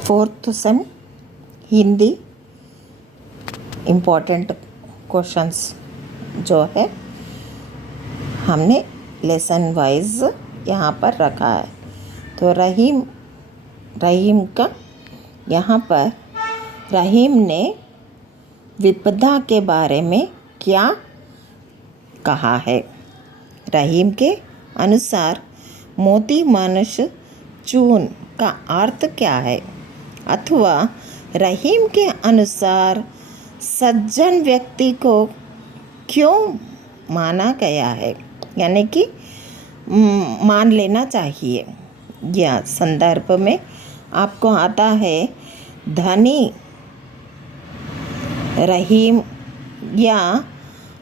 Fourth same Hindi important questions जो है हमने लेसन वाइज यहाँ पर रखा है। तो रहीम का यहाँ पर रहीम ने विपदा के बारे में क्या कहा है। रहीम के अनुसार मोती मनुष्य चून का अर्थ क्या है, अथवा रहीम के अनुसार सज्जन व्यक्ति को क्यों माना गया है, यानी कि मान लेना चाहिए। या संदर्भ में आपको आता है धनी रहीम या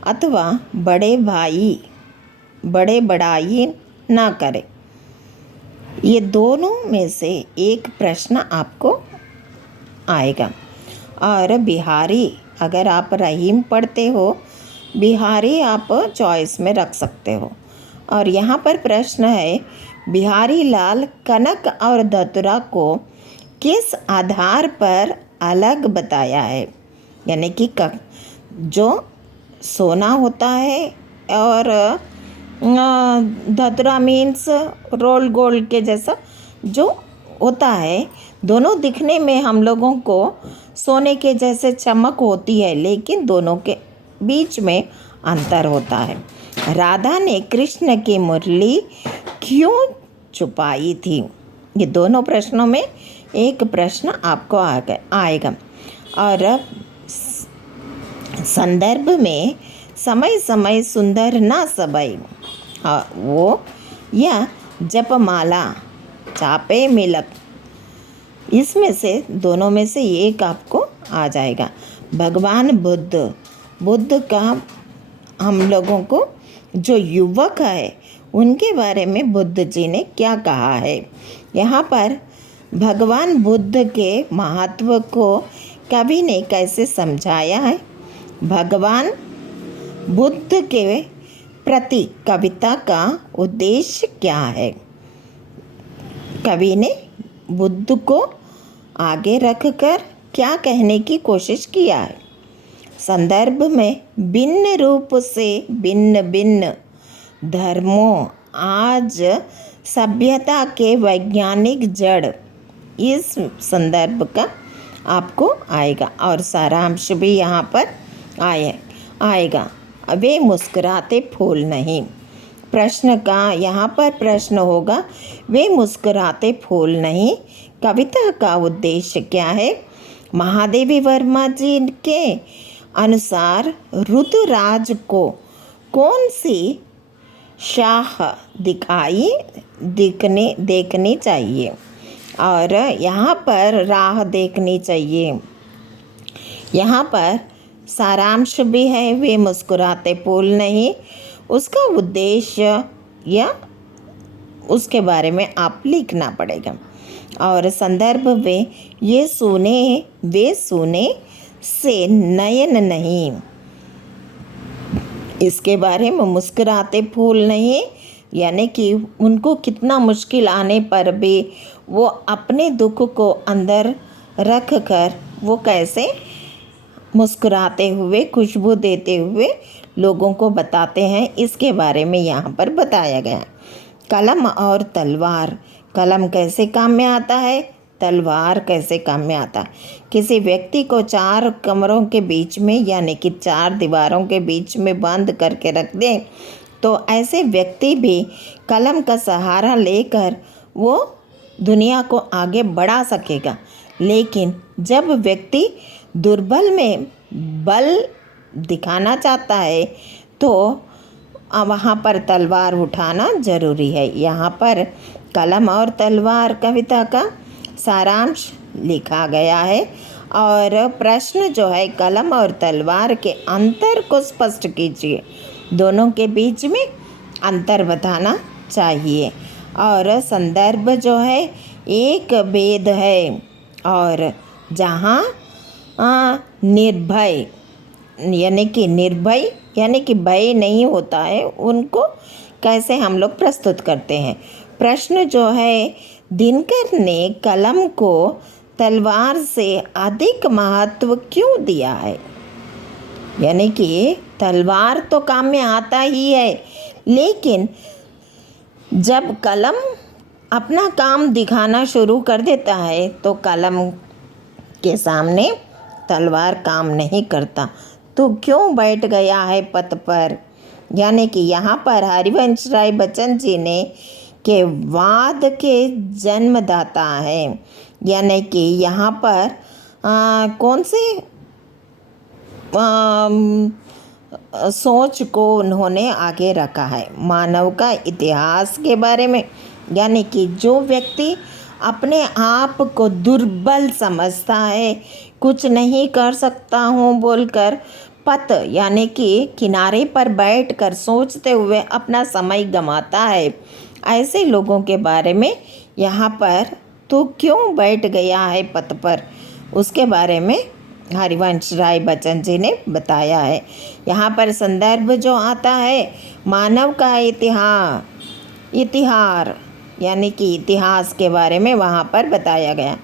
अथवा बड़े बड़ाई ना करे। ये दोनों में से एक प्रश्न आपको आएगा। और बिहारी, अगर आप रहीम पढ़ते हो, बिहारी आप चॉइस में रख सकते हो। और यहाँ पर प्रश्न है, बिहारी लाल कनक और धतुरा को किस आधार पर अलग बताया है, यानी कि जो सोना होता है और धतुरा मीन्स रोल गोल्ड के जैसा जो होता है। दोनों दिखने में हम लोगों को सोने के जैसे चमक होती है, लेकिन दोनों के बीच में अंतर होता है। राधा ने कृष्ण की मुरली क्यों छुपाई थी। ये दोनों प्रश्नों में एक प्रश्न आपको आएगा। और संदर्भ में समय सुंदर ना सबई वो या जपमाला चापे मिलक, इसमें से दोनों में से एक आपको आ जाएगा। भगवान बुद्ध का हम लोगों को जो युवक है उनके बारे में बुद्ध जी ने क्या कहा है। यहाँ पर भगवान बुद्ध के महत्व को कवि ने कैसे समझाया है। भगवान बुद्ध के प्रति कविता का उद्देश्य क्या है। कवि ने बुद्ध को आगे रखकर क्या कहने की कोशिश किया है। संदर्भ में भिन्न रूप से भिन्न धर्मों आज सभ्यता के वैज्ञानिक जड़, इस संदर्भ का आपको आएगा। और सारांश भी यहाँ पर आएगा। वे मुस्कुराते फूल नहीं। प्रश्न का यहाँ पर प्रश्न होगा, वे मुस्कुराते फूल नहीं, कविता का उद्देश्य क्या है। महादेवी वर्मा जी के अनुसार ऋतुराज को कौन सी शाह देखनी चाहिए। और यहाँ पर राह देखनी चाहिए। यहाँ पर सारांश भी है, वे मुस्कुराते फूल नहीं, उसका उद्देश्य या उसके बारे में आप लिखना पड़ेगा। और संदर्भ में वे सुने से नयन नहीं, इसके बारे में मुस्कुराते फूल नहीं, यानी कि उनको कितना मुश्किल आने पर भी वो अपने दुख को अंदर रख कर वो कैसे मुस्कुराते हुए खुशबू देते हुए लोगों को बताते हैं, इसके बारे में यहाँ पर बताया गया है। कलम और तलवार, कलम कैसे काम में आता है, तलवार कैसे काम में आता है। किसी व्यक्ति को 4 कमरों के बीच में, यानी कि 4 दीवारों के बीच में बंद करके रख दें तो ऐसे व्यक्ति भी कलम का सहारा लेकर वो दुनिया को आगे बढ़ा सकेगा। लेकिन जब व्यक्ति दुर्बल में बल दिखाना चाहता है तो वहाँ पर तलवार उठाना ज़रूरी है। यहाँ पर कलम और तलवार कविता का सारांश लिखा गया है। और प्रश्न जो है, कलम और तलवार के अंतर को स्पष्ट कीजिए। दोनों के बीच में अंतर बताना चाहिए। और संदर्भ जो है, एक वेद है और जहाँ निर्भय यानी कि भय नहीं होता है, उनको कैसे हम लोग प्रस्तुत करते हैं। प्रश्न जो है, दिनकर ने कलम को तलवार से अधिक महत्व क्यों दिया है? यानी कि तलवार तो काम में आता ही है, लेकिन जब कलम अपना काम दिखाना शुरू कर देता है तो कलम के सामने तलवार काम नहीं करता। तो क्यों बैठ गया है पथ पर? यानी कि यहाँ पर हरिवंश राय बच्चन जी ने के वाद के जन्मदाता है। यानी कि यहाँ पर कौन से सोच को उन्होंने आगे रखा है? मानव का इतिहास के बारे में। यानी कि जो व्यक्ति अपने आप को दुर्बल समझता है, कुछ नहीं कर सकता हूँ बोलकर पथ यानी कि किनारे पर बैठकर सोचते हुए अपना समय गंवाता है, ऐसे लोगों के बारे में यहाँ पर तो क्यों बैठ गया है पथ पर, उसके बारे में हरिवंश राय बच्चन जी ने बताया है। यहाँ पर संदर्भ जो आता है मानव का इतिहास यानी कि इतिहास के बारे में वहाँ पर बताया गया।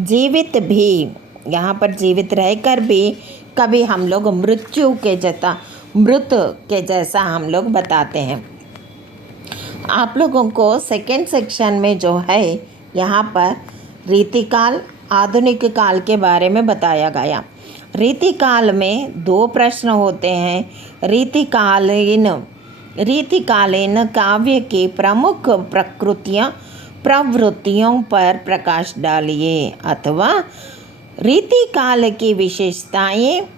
जीवित भी, यहाँ पर जीवित रहकर भी कभी हम लोग मृत के जैसा हम लोग बताते हैं। आप लोगों को सेकेंड सेक्शन में जो है यहाँ पर रीतिकाल आधुनिक काल के बारे में बताया गया। रीतिकाल में 2 प्रश्न होते हैं। रीतिकालीन काव्य की प्रमुख प्रवृत्तियों पर प्रकाश डालिए, अथवा रीतिकाल की विशेषताएं